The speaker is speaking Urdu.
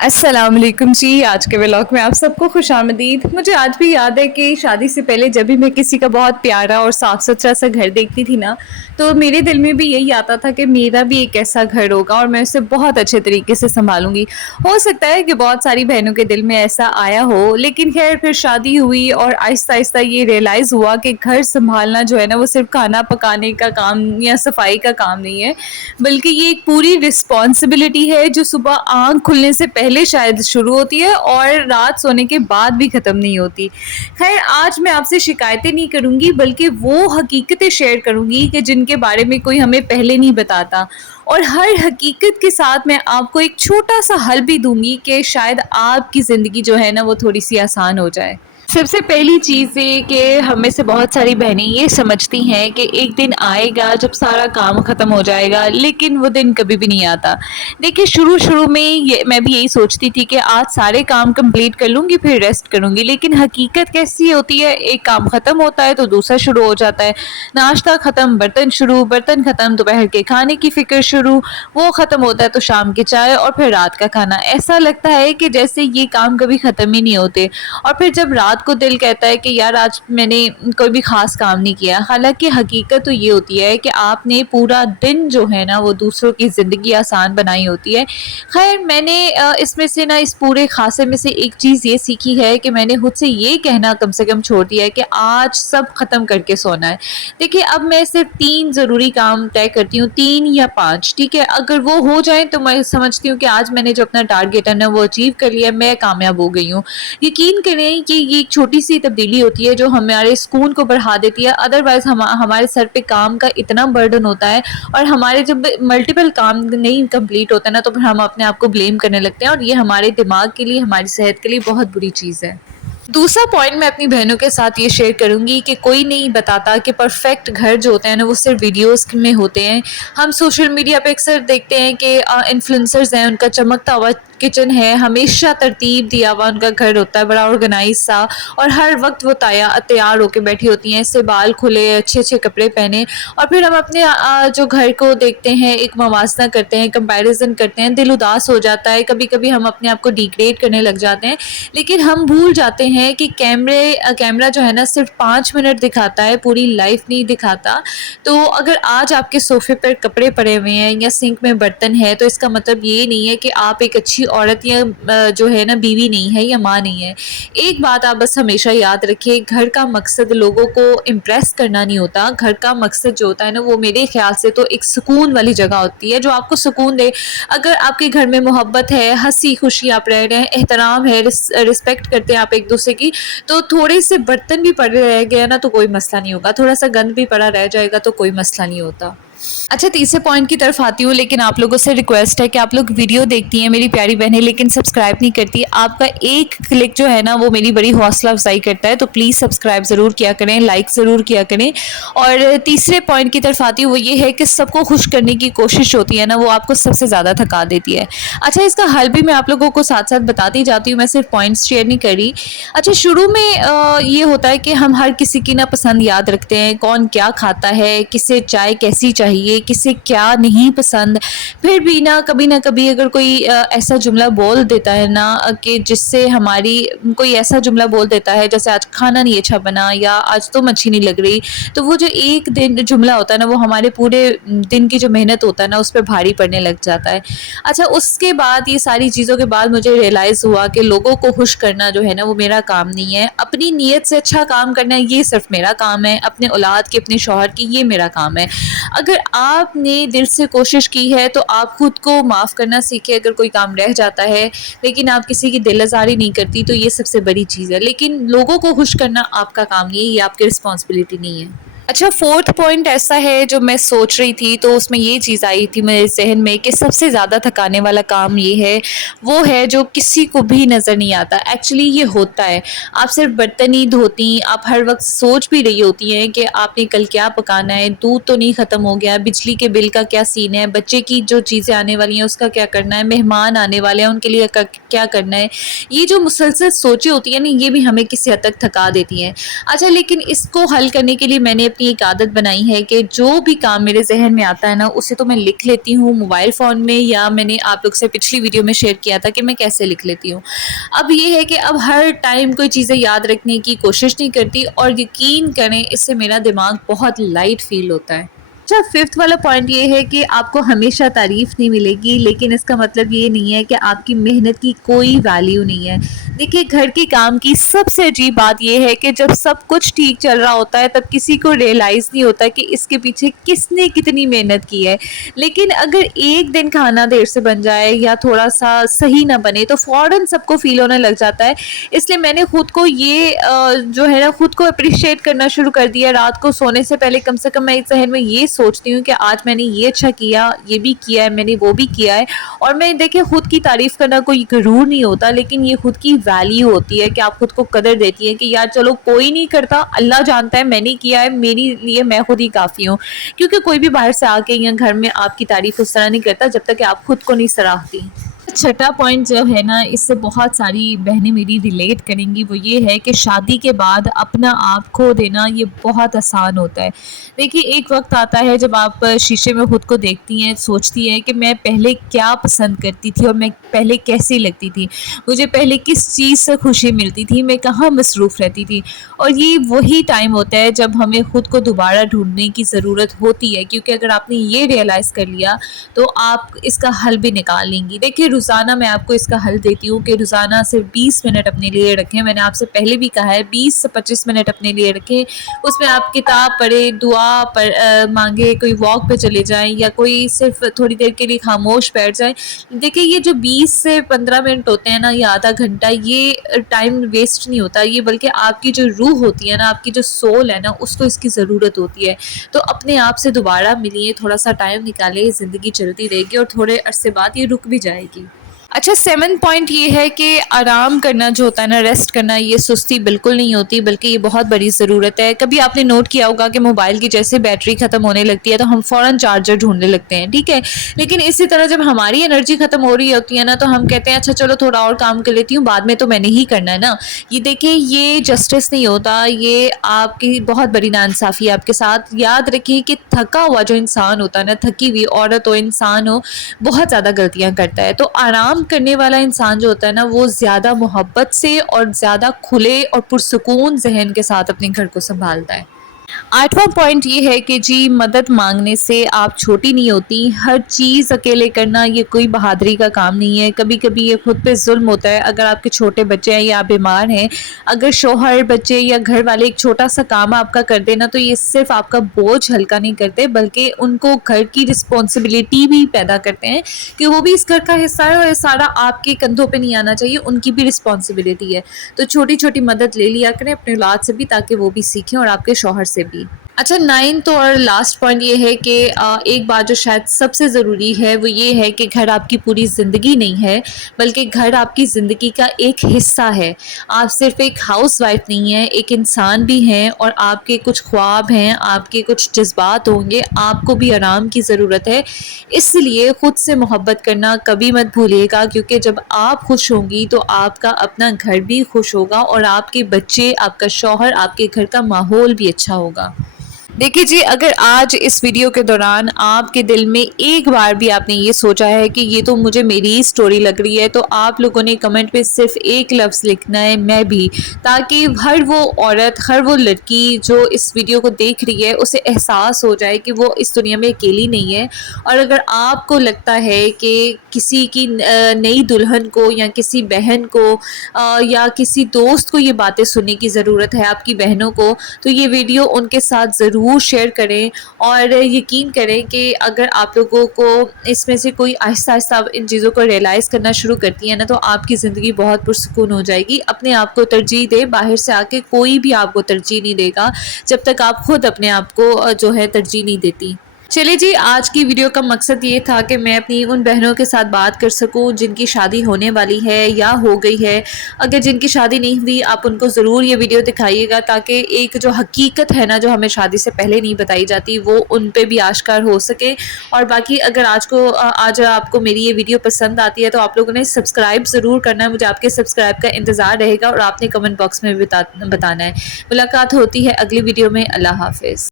السلام علیکم جی، آج کے ولاگ میں آپ سب کو خوش آمدید۔ مجھے آج بھی یاد ہے کہ شادی سے پہلے جب بھی میں کسی کا بہت پیارا اور صاف ستھرا سا گھر دیکھتی تھی نا، تو میرے دل میں بھی یہی آتا تھا کہ میرا بھی ایک ایسا گھر ہوگا اور میں اسے بہت اچھے طریقے سے سنبھالوں گی۔ ہو سکتا ہے کہ بہت ساری بہنوں کے دل میں ایسا آیا ہو، لیکن خیر پھر شادی ہوئی اور آہستہ آہستہ یہ ریئلائز ہوا کہ گھر سنبھالنا جو ہے نا وہ صرف کھانا پکانے کا کام یا صفائی کا کام نہیں ہے، بلکہ یہ ایک پوری رسپانسبلٹی ہے جو صبح آنکھ کھلنے سے پہلے شاید شروع ہوتی ہے اور رات سونے کے بعد بھی ختم نہیں ہوتی۔ خیر آج میں آپ سے شکایتیں نہیں کروں گی، بلکہ وہ حقیقتیں شیئر کروں گی کہ جن کے بارے میں کوئی ہمیں پہلے نہیں بتاتا، اور ہر حقیقت کے ساتھ میں آپ کو ایک چھوٹا سا حل بھی دوں گی کہ شاید آپ کی زندگی جو ہے نا وہ تھوڑی سی آسان ہو جائے۔ سب سے پہلی چیز یہ کہ ہم میں سے بہت ساری بہنیں یہ سمجھتی ہیں کہ ایک دن آئے گا جب سارا کام ختم ہو جائے گا، لیکن وہ دن کبھی بھی نہیں آتا۔ دیکھیے شروع میں میں بھی یہی سوچتی تھی کہ آج سارے کام کمپلیٹ کر لوں گی پھر ریسٹ کروں گی، لیکن حقیقت کیسی ہوتی ہے، ایک کام ختم ہوتا ہے تو دوسرا شروع ہو جاتا ہے، ناشتہ ختم برتن شروع، برتن ختم دوپہر کے کھانے کی فکر شروع، وہ ختم ہوتا ہے تو شام کی چائے اور پھر رات کا کھانا۔ ایسا لگتا ہے کہ جیسے یہ کام کبھی ختم ہی نہیں ہوتے، اور پھر جب رات کو دل کہتا ہے کہ یار آج میں نے کوئی بھی خاص کام نہیں کیا، حالانکہ حقیقت تو یہ ہوتی ہے کہ آپ نے پورا دن جو ہے نا وہ دوسروں کی زندگی آسان بنائی ہوتی ہے۔ خیر میں نے اس میں سے نا اس پورے خاصے میں سے ایک چیز یہ سیکھی ہے کہ میں نے خود سے یہ کہنا کم سے کم چھوڑ دیا ہے کہ آج سب ختم کر کے سونا ہے۔ دیکھیے اب میں صرف 3 ضروری کام طے کرتی ہوں، 3 یا 5، ٹھیک ہے، اگر وہ ہو جائیں تو میں سمجھتی ہوں کہ آج میں نے جو اپنا ٹارگیٹ ہے نا وہ اچیو کر لیا، میں کامیاب ہو گئی ہوں۔ یقین کریں کہ یہ ایک چھوٹی سی تبدیلی ہوتی ہے جو ہمارے سکون کو بڑھا دیتی ہے، ادروائز ہمارے سر پہ کام کا اتنا برڈن ہوتا ہے، اور ہمارے جب ملٹیپل کام نہیں کمپلیٹ ہوتا نا تو پھر ہم اپنے آپ کو بلیم کرنے لگتے ہیں، اور یہ ہمارے دماغ کے لیے، ہماری صحت کے لیے بہت بری چیز ہے۔ دوسرا پوائنٹ میں اپنی بہنوں کے ساتھ یہ شیئر کروں گی کہ کوئی نہیں بتاتا کہ پرفیکٹ گھر جو ہوتے ہیں نا وہ صرف ویڈیوز میں ہوتے ہیں۔ ہم سوشل میڈیا پہ اکثر دیکھتے ہیں کہ انفلوئنسرز ہیں، ان کا چمکتا ہوا کچن ہے، ہمیشہ ترتیب دیا ہوا ان کا گھر ہوتا ہے، بڑا آرگنائز سا، اور ہر وقت وہ تیار ہو کے بیٹھی ہوتی ہیں، اس سے بال کھلے، اچھے اچھے کپڑے پہنے، اور پھر ہم اپنے جو گھر کو دیکھتے ہیں، ایک موازنہ کرتے ہیں، کمپیریزن کرتے ہیں، دل اداس ہو جاتا ہے، کبھی کبھی ہم اپنے آپ کو ڈیگریڈ کرنے لگ جاتے ہیں، لیکن ہم بھول جاتے ہیں کہ کیمرہ جو ہے نا صرف 5 منٹ دکھاتا ہے، پوری لائف نہیں دکھاتا۔ تو اگر آج آپ کے صوفے پر کپڑے پڑے ہوئے ہیں یا سنک میں برتن ہے تو اس کا مطلب یہ نہیں ہے کہ آپ ایک اچھی عورت یا جو ہے نا بیوی نہیں ہے یا ماں نہیں ہے۔ ایک بات آپ بس ہمیشہ یاد رکھیے، گھر کا مقصد لوگوں کو امپریس کرنا نہیں ہوتا، گھر کا مقصد جو ہوتا ہے نا وہ میرے خیال سے تو ایک سکون والی جگہ ہوتی ہے جو آپ کو سکون دے۔ اگر آپ کے گھر میں محبت ہے، ہنسی خوشی آپ رہ رہے ہیں، احترام ہے، رسپیکٹ کرتے ہیں آپ ایک دوسرے کی، تو تھوڑے سے برتن بھی پڑے رہ گئے نا تو کوئی مسئلہ نہیں ہوگا، تھوڑا سا گند بھی پڑا رہ جائے گا تو کوئی مسئلہ نہیں ہوتا۔ اچھا تیسرے پوائنٹ کی طرف آتی ہوں، لیکن آپ لوگوں سے ریکویسٹ ہے کہ آپ لوگ ویڈیو دیکھتی ہیں میری پیاری بہنیں لیکن سبسکرائب نہیں کرتی، آپ کا ایک کلک جو ہے نا وہ میری بڑی حوصلہ افزائی کرتا ہے، تو پلیز سبسکرائب ضرور کیا کریں، لائک ضرور کیا کریں۔ اور تیسرے پوائنٹ کی طرف آتی ہوں، وہ یہ ہے کہ سب کو خوش کرنے کی کوشش ہوتی ہے نا وہ آپ کو سب سے زیادہ تھکا دیتی ہے۔ اچھا اس کا حل بھی میں آپ لوگوں کو ساتھ ساتھ بتاتی جاتی ہوں، میں صرف پوائنٹس شیئر نہیں کر رہی۔ اچھا شروع میں یہ ہوتا ہے کہ ہم ہر کسی کی نا پسند یاد رکھتے ہیں، کون کیا کھاتا ہے، کسے چائے کیسی چاہیے، کسے کیا نہیں پسند، پھر بھی نا کبھی اگر کوئی ایسا جملہ بول دیتا ہے نا کہ جس سے کوئی ایسا جملہ بول دیتا ہے جیسے آج کھانا نہیں اچھا بنا یا آج تم اچھی نہیں لگ رہی، تو وہ جو ایک دن جملہ ہوتا ہے نا وہ ہمارے پورے دن کی جو محنت ہوتا ہے نا اس پہ بھاری پڑنے لگ جاتا ہے۔ اچھا اس کے بعد یہ ساری چیزوں کے بعد مجھے ریئلائز ہوا کہ لوگوں کو خوش کرنا جو ہے نا وہ میرا کام نہیں ہے، اپنی نیت سے اچھا کام کرنا یہ صرف میرا کام ہے، اپنے اولاد کی، اپنے شوہر کی، یہ میرا کام ہے۔ اگر آپ نے دل سے کوشش کی ہے تو آپ خود کو معاف کرنا سیکھیں، اگر کوئی کام رہ جاتا ہے لیکن آپ کسی کی دل آزاری نہیں کرتی تو یہ سب سے بڑی چیز ہے، لیکن لوگوں کو خوش کرنا آپ کا کام نہیں ہے، یہ آپ کی رسپانسبلٹی نہیں ہے۔ اچھا فورتھ پوائنٹ ایسا ہے جو میں سوچ رہی تھی تو اس میں یہ چیز آئی تھی میرے ذہن میں کہ سب سے زیادہ تھکانے والا کام یہ ہے، وہ ہے جو کسی کو بھی نظر نہیں آتا۔ ایکچولی یہ ہوتا ہے، آپ صرف برتن ہی دھوتی، آپ ہر وقت سوچ بھی رہی ہوتی ہیں کہ آپ نے کل کیا پکانا ہے، دودھ تو نہیں ختم ہو گیا، بجلی کے بل کا کیا سین ہے، بچے کی جو چیزیں آنے والی ہیں اس کا کیا کرنا ہے، مہمان آنے والے ہیں ان کے لیے کیا کرنا ہے۔ یہ جو مسلسل سوچیں ہوتی ہیں نا یہ بھی ہمیں کسی حد تک تھکا دیتی ہیں۔ اچھا لیکن اس کو حل کرنے کے لیے میں نے اپنی ایک عادت بنائی ہے کہ جو بھی کام میرے ذہن میں آتا ہے نا اسے تو میں لکھ لیتی ہوں موبائل فون میں، یا میں نے آپ لوگ سے پچھلی ویڈیو میں شیئر کیا تھا کہ میں کیسے لکھ لیتی ہوں۔ اب یہ ہے کہ اب ہر ٹائم کوئی چیزیں یاد رکھنے کی کوشش نہیں کرتی، اور یقین کریں اس سے میرا دماغ بہت لائٹ فیل ہوتا ہے۔ اچھا، ففتھ والا پوائنٹ یہ ہے کہ آپ کو ہمیشہ تعریف نہیں ملے گی، لیکن اس کا مطلب یہ نہیں ہے کہ آپ کی محنت کی کوئی ویلیو نہیں ہے۔ دیکھیے، گھر کے کام کی سب سے عجیب بات یہ ہے کہ جب سب کچھ ٹھیک چل رہا ہوتا ہے تب کسی کو ریئلائز نہیں ہوتا کہ اس کے پیچھے کس نے کتنی محنت کی ہے، لیکن اگر ایک دن کھانا دیر سے بن جائے یا تھوڑا سا صحیح نہ بنے تو فوراً سب کو فیل ہونے لگ جاتا ہے۔ اس لیے میں نے خود کو یہ جو ہے نا خود کو اپریشیٹ کرنا شروع کر دیا۔ رات کو سونے سے پہلے کم سے کم میں ذہن میں یہ سوچتی ہوں کہ آج میں نے یہ اچھا کیا، یہ بھی کیا ہے، میں نے وہ بھی کیا ہے۔ اور میں دیکھیں، خود کی تعریف کرنا کوئی غرور نہیں ہوتا، لیکن یہ خود کی ویلیو ہوتی ہے کہ آپ خود کو قدر دیتی ہے کہ یار چلو کوئی نہیں کرتا، اللہ جانتا ہے میں نے کیا ہے، میری لیے میں خود ہی کافی ہوں۔ کیونکہ کوئی بھی باہر سے آ کے یا گھر میں آپ کی تعریف اس طرح نہیں کرتا جب تک کہ آپ خود کو نہیں سراہتی۔ چھٹا پوائنٹ جو ہے نا، اس سے بہت ساری بہنیں میری ریلیٹ کریں گی، وہ یہ ہے کہ شادی کے بعد اپنا آپ کھو دینا یہ بہت آسان ہوتا ہے۔ دیکھیے، ایک وقت آتا ہے جب آپ شیشے میں خود کو دیکھتی ہیں، سوچتی ہیں کہ میں پہلے کیا پسند کرتی تھی اور میں پہلے کیسی لگتی تھی، مجھے پہلے کس چیز سے خوشی ملتی تھی، میں کہاں مصروف رہتی تھی۔ اور یہ وہی ٹائم ہوتا ہے جب ہمیں خود کو دوبارہ ڈھونڈنے کی ضرورت ہوتی ہے، کیونکہ اگر آپ نے یہ ریئلائز کر لیا تو آپ اس کا حل بھی نکال لیں گی۔ دیکھیے، روزانہ میں آپ کو اس کا حل دیتی ہوں کہ روزانہ صرف 20 منٹ اپنے لیے رکھیں۔ میں نے آپ سے پہلے بھی کہا ہے 20 سے 25 منٹ اپنے لیے رکھیں، اس میں آپ کتاب پڑھیں، دعا مانگے، کوئی واک پہ چلے جائیں، یا کوئی صرف تھوڑی دیر کے لیے خاموش بیٹھ جائیں۔ دیکھیں، یہ جو 20 سے 15 منٹ ہوتے ہیں نا یا آدھا گھنٹہ، یہ ٹائم ویسٹ نہیں ہوتا، یہ بلکہ آپ کی جو روح ہوتی ہے نا، آپ کی جو سول ہے نا، اس کو اس کی ضرورت ہوتی ہے۔ تو اپنے آپ سے دوبارہ ملیے، تھوڑا سا ٹائم نکالے، زندگی چلتی رہے گی اور تھوڑے عرصے بعد یہ رک بھی جائے گی۔ اچھا، 7 پوائنٹ یہ ہے کہ آرام کرنا جو ہوتا ہے نا، ریسٹ کرنا، یہ سستی بالکل نہیں ہوتی، بلکہ یہ بہت بڑی ضرورت ہے۔ کبھی آپ نے نوٹ کیا ہوگا کہ موبائل کی جیسے بیٹری ختم ہونے لگتی ہے تو ہم فوراً چارجر ڈھونڈنے لگتے ہیں، ٹھیک ہے، لیکن اسی طرح جب ہماری انرجی ختم ہو رہی ہوتی ہے نا تو ہم کہتے ہیں اچھا چلو تھوڑا اور کام کر لیتی ہوں، بعد میں تو میں نے ہی کرنا ہے نا۔ یہ دیکھیں، یہ جسٹس نہیں ہوتا، یہ آپ کی بہت بڑی ناانصافی ہے آپ کے ساتھ۔ یاد رکھیے کہ تھکا ہوا جو انسان ہوتا ہے نا، تھکی ہوئی عورت ہو، انسان ہو، بہت زیادہ غلطیاں کرتا ہے۔ تو آرام کرنے والا انسان جو ہوتا ہے نا، وہ زیادہ محبت سے اور زیادہ کھلے اور پرسکون ذہن کے ساتھ اپنے گھر کو سنبھالتا ہے۔ 8واں پوائنٹ یہ ہے کہ جی، مدد مانگنے سے آپ چھوٹی نہیں ہوتی۔ ہر چیز اکیلے کرنا یہ کوئی بہادری کا کام نہیں ہے، کبھی کبھی یہ خود پہ ظلم ہوتا ہے۔ اگر آپ کے چھوٹے بچے ہیں یا آپ بیمار ہیں، اگر شوہر، بچے یا گھر والے ایک چھوٹا سا کام آپ کا کر دینا تو یہ صرف آپ کا بوجھ ہلکا نہیں کرتے، بلکہ ان کو گھر کی رسپانسبلٹی بھی پیدا کرتے ہیں کہ وہ بھی اس گھر کا حصہ ہے، اور یہ سارا آپ کے کندھوں پہ نہیں آنا چاہیے، ان کی بھی رسپانسبلٹی ہے۔ تو چھوٹی چھوٹی مدد لے لیا کریں اپنے اولاد سے بھی، تاکہ وہ بھی سیکھیں، اور آپ کے شوہر سے بھی۔ اچھا، 9 اور لاسٹ پوائنٹ یہ ہے کہ ایک بات جو شاید سب سے ضروری ہے وہ یہ ہے کہ گھر آپ کی پوری زندگی نہیں ہے، بلکہ گھر آپ کی زندگی کا ایک حصہ ہے۔ آپ صرف ایک ہاؤس وائف نہیں ہیں، ایک انسان بھی ہیں، اور آپ کے کچھ خواب ہیں، آپ کے کچھ جذبات ہوں گے، آپ کو بھی آرام کی ضرورت ہے۔ اس لیے خود سے محبت کرنا کبھی مت بھولیے گا، کیونکہ جب آپ خوش ہوں گی تو آپ کا اپنا گھر بھی خوش ہوگا، اور آپ کے بچے، آپ کا شوہر، آپ کے گھر کا ماحول بھی اچھا ہوگا۔ دیکھیے جی، اگر آج اس ویڈیو کے دوران آپ کے دل میں ایک بار بھی آپ نے یہ سوچا ہے کہ یہ تو مجھے میری ہی سٹوری لگ رہی ہے، تو آپ لوگوں نے کمنٹ پہ صرف ایک لفظ لکھنا ہے، میں بھی، تاکہ ہر وہ عورت، ہر وہ لڑکی جو اس ویڈیو کو دیکھ رہی ہے اسے احساس ہو جائے کہ وہ اس دنیا میں اکیلی نہیں ہے۔ اور اگر آپ کو لگتا ہے کہ کسی کی نئی دلہن کو یا کسی بہن کو یا کسی دوست کو یہ باتیں سننے کی ضرورت ہے، آپ کی بہنوں کو، تو یہ ویڈیو ان کے ساتھ ضرور شیئر کریں، اور یقین کریں کہ اگر آپ لوگوں کو اس میں سے کوئی آہستہ آہستہ ان چیزوں کو ریئلائز کرنا شروع کرتی ہے نا، تو آپ کی زندگی بہت پرسکون ہو جائے گی۔ اپنے آپ کو ترجیح دے، باہر سے آ کے کوئی بھی آپ کو ترجیح نہیں دے گا جب تک آپ خود اپنے آپ کو جو ہے ترجیح نہیں دیتی۔ چلے جی، آج کی ویڈیو کا مقصد یہ تھا کہ میں اپنی ان بہنوں کے ساتھ بات کر سکوں جن کی شادی ہونے والی ہے یا ہو گئی ہے۔ اگر جن کی شادی نہیں ہوئی، آپ ان کو ضرور یہ ویڈیو دکھائیے گا، تاکہ ایک جو حقیقت ہے نا، جو ہمیں شادی سے پہلے نہیں بتائی جاتی، وہ ان پہ بھی آشکار ہو سکے۔ اور باقی اگر آج آپ کو میری یہ ویڈیو پسند آتی ہے تو آپ لوگوں نے سبسکرائب ضرور کرنا ہے، مجھے آپ کے سبسکرائب کا انتظار رہے گا، اور آپ نے کمنٹ باکس میں بھی بتانا ہے۔ ملاقات ہوتی ہے اگلی ویڈیو میں۔ اللہ حافظ۔